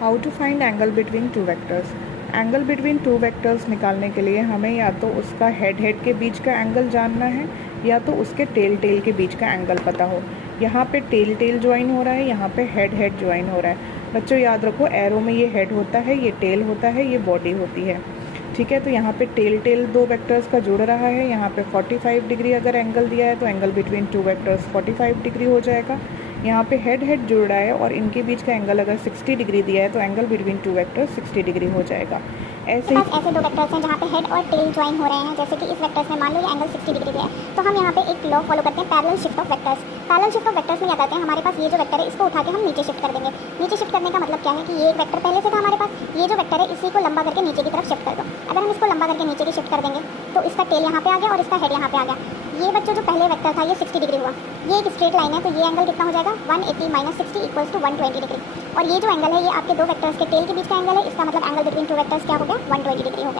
How to find angle between two vectors. Angle between two vectors निकालने के लिए हमें या तो उसका हेड हेड के बीच का एंगल जानना है या तो उसके टेल टेल के बीच का एंगल पता हो। यहाँ पे टेल टेल ज्वाइन हो रहा है, यहाँ पे हेड हेड ज्वाइन हो रहा है। बच्चों याद रखो, एरो में ये हेड होता है, ये टेल होता है, ये बॉडी होती है। ठीक है, तो यहाँ पे टेल टेल दो वेक्टर्स का जुड़ रहा है। यहाँ पे 45 डिग्री अगर एंगल दिया है तो angle between two vectors 45 degree हो जाएगा। यहाँ पे हेड हेड जुड़ रहा है और इनके बीच का एंगल अगर 60 डिग्री दिया है तो angle between two vectors 60 degree हो जाएगा। ऐसे ही ऐसे दो वेक्टर्स हैं जहाँ पे हेड और टेल ज्वाइन हो रहे हैं, जैसे कि इस वेक्टर्स में मान लो ये एंगल 60 डिग्री पे है, तो हम यहाँ पे एक लॉ फॉलो करते हैं, parallel shift of vectors. Parallel shift of vectors में क्या करते हैं, हमारे पास ये जो वेक्टर है इसको उठा के हम नीचे शिफ्ट कर देंगे। नीचे शिफ्ट करने का मतलब क्या है कि ये एक वेक्टर पहले से था हमारे पास, ये जो वेक्टर है इसी को लंबा करके नीचे की तरफ शिफ्ट कर दो। अगर हम इसको लंबा करके नीचे की शिफ्ट कर देंगे तो इसका टेल यहाँ पे आ गया और इसका हेड यहाँ पे आ गया। ये बच्चों जो पहले वेक्टर था ये 60 डिग्री हुआ, ये एक स्ट्रेट लाइन है, तो ये एंगल कितना हो जाएगा 180 माइनस 60 इक्वल्स टू 120 डिग्री। और ये जो एंगल है ये आपके दो वेक्टर्स के टेल के बीच का एंगल है, इसका मतलब एंगल बिटवीन टू वेक्टर्स क्या हो गया 120 डिग्री हो गया।